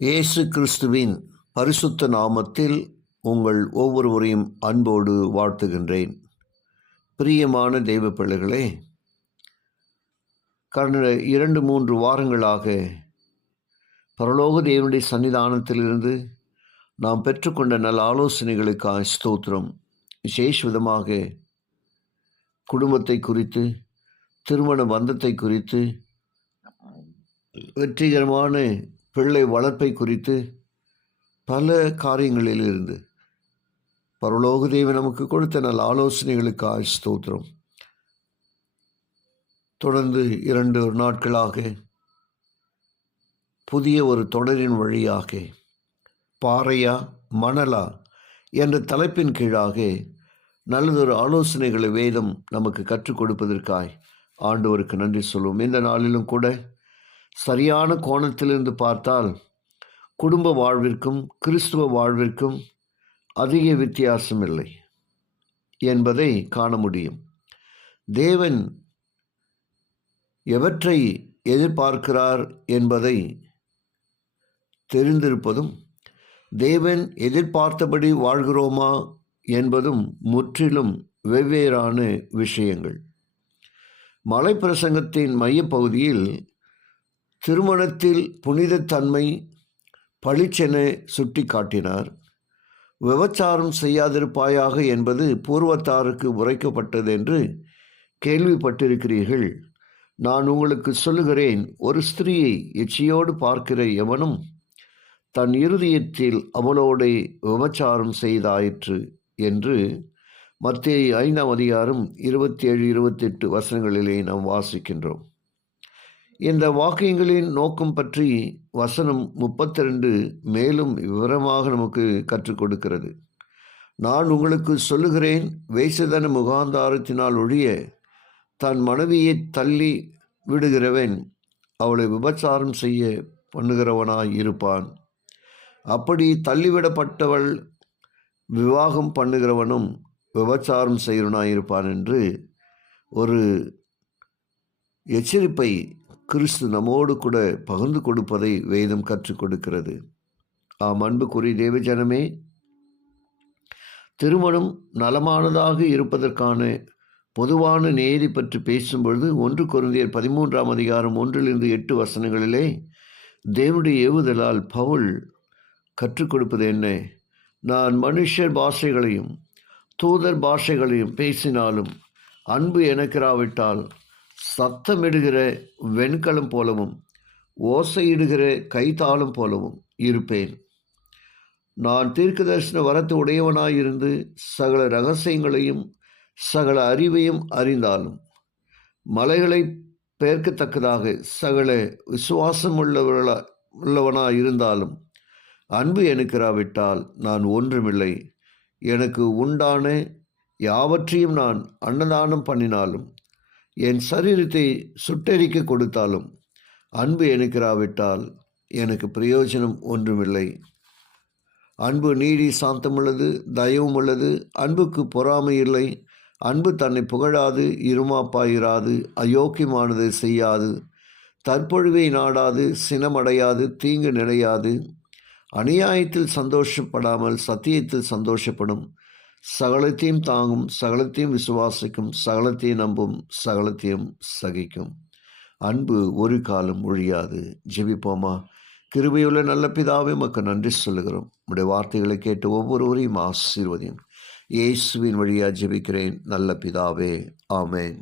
இயேசு கிறிஸ்துவின் பரிசுத்த நாமத்தில் உங்கள் ஒவ்வொருவரையும் அன்போடு வாழ்த்துகின்றேன். பிரியமான தெய்வ பிள்ளைகளே, கடந்த 2-3 வாரங்களாக பரலோக தேவனுடைய சன்னிதானத்திலிருந்து நாம் பெற்றுக்கொண்ட நல்ல ஆலோசனைகளுக்காக ஸ்தோத்திரம். விசேஷவிதமாக குடும்பத்தை குறித்து, திருமண பந்தத்தை குறித்து, வெற்றிகரமான பிள்ளை வளர்ப்பை குறித்து பல காரியங்களிலிருந்து பரலோக தேவன் நமக்கு கொடுத்த நல்ல ஆலோசனைகளுக்காக ஸ்தோத்திரம். தொடர்ந்து 2 நாட்களாக புதிய ஒரு தொடரின் வழியாக பாறையா மணலா என்ற தலைப்பின் கீழாக நல்லதொரு ஆலோசனைகளை வேதம் நமக்கு கற்றுக் கொடுப்பதற்காய் ஆண்டவருக்கு நன்றி சொல்லுவோம். இந்த நாளிலும் கூட சரியான கோணத்திலிருந்து பார்த்தால் குடும்ப வாழ்விற்கும் கிறிஸ்துவ வாழ்விற்கும் அதிக வித்தியாசம் இல்லை என்பதை காண முடியும். தேவன் எவற்றை எதிர்பார்க்கிறார் என்பதை தெரிந்திருப்பதும், தேவன் எதிர்பார்த்தபடி வாழ்கிறோமா என்பதும் முற்றிலும் வெவ்வேறான விஷயங்கள். மலை பிரசங்கத்தின் மையப்பகுதியில் திருமணத்தில் புனிதத்தன்மை பளிச்சென சுட்டி காட்டினார். விபச்சாரம் செய்யாதிருப்பாயாக என்பது பூர்வத்தாருக்கு உரைக்கப்பட்டது என்று கேள்விப்பட்டிருக்கிறீர்கள். நான் உங்களுக்கு சொல்லுகிறேன், ஒரு ஸ்திரீயை இச்சையோடு பார்க்கிற எவனும் தன் இருதயத்தில் அவளோடு விபச்சாரம் செய்தாயிற்று என்று மத்தேயு 5ஆம் அதிகாரம் 27-28 வசனங்களிலே நாம் வாசிக்கின்றோம். இந்த வாக்கியங்களின் நோக்கம் பற்றி வசனம் 32 மேலும் விவரமாக நமக்கு கற்றுக் கொடுக்கிறது. நான் உங்களுக்கு சொல்லுகிறேன், வேசித்தன முகாந்தாரத்தினால் ஒழிய தன் மனைவியை தள்ளி விடுகிறவன் அவளை விபச்சாரம் செய்ய பண்ணுகிறவனாய் இருப்பான். அப்படி தள்ளிவிடப்பட்டவள் விவாகம் பண்ணுகிறவனும் விபச்சாரம் செய்கிறவனாயிருப்பான் என்று ஒரு எச்சரிப்பை கிறிஸ்து நம்மோடு கூட பகிர்ந்து கொடுப்பதை வேதம் கற்றுக் கொடுக்கிறது. அன்புக்குரிய தேவஜனமே, திருமணம் நலமானதாக இருப்பதற்கான பொதுவான நேரி பற்றி பேசும்பொழுது 1 கொரிந்தியர் 13ஆம் அதிகாரம் 1-8 வசனங்களிலே தேவனுடைய ஏவுதலால் பவுல் கற்றுக் கொடுப்பது என்ன? நான் மனுஷர் பாஷைகளையும் தூதர் பாஷைகளையும் பேசினாலும் அன்பு எனக்கிராவிட்டால் சத்தமிடுகிற வெண்கலம் போலவும் ஓசையிடுகிற கைத்தாளம் போலவும் இருப்பேன். நான் தீர்க்கதரிசன வரத்து உடையவனாயிருந்து சகல ரகசியங்களையும் சகல அறிவையும் அறிந்தாலும் மலைகளை பெயர்க்கத்தக்கதாக சகல விசுவாசம் உள்ளவனாயிருந்தாலும் அன்பு எனக்கிராவிட்டால் நான் ஒன்றுமில்லை. எனக்கு உண்டான யாவற்றையும் நான் அன்னதானம் பண்ணினாலும் என் சரீரத்தை சுட்டெரிக்க கொடுத்தாலும் அன்பு எனக்கிராவிட்டால் எனக்கு பிரயோஜனம் ஒன்றுமில்லை. அன்பு நீடி சாந்தமுள்ளது, தயவும் உள்ளது. அன்புக்கு பொறாமை இல்லை. அன்பு தன்னை புகழாது, இருமாப்பாயிராது, அயோக்கியமானது செய்யாது, தற்பொழுவை நாடாது, சினமடையாது, தீங்கு நினையாது, அநியாயத்தில் சந்தோஷப்படாமல் சத்தியத்தில் சந்தோஷப்படும், சகலத்தையும் தாங்கும், சகலத்தையும் விசுவாசிக்கும், சகலத்தையும் நம்பும், சகலத்தையும் சகிக்கும். அன்பு ஒரு காலம் ஒழியாது. ஜெபிப்போமா. கிருபையுள்ள நல்ல பிதாவே, உமக்கு நன்றி சொல்லுகிறோம். உம்முடைய வார்த்தைகளை கேட்டு ஒவ்வொருவரையும் ஆசீர்வதியும். இயேசுவின் வழியாக ஜெபிக்கிறேன் நல்ல பிதாவே, ஆமென்.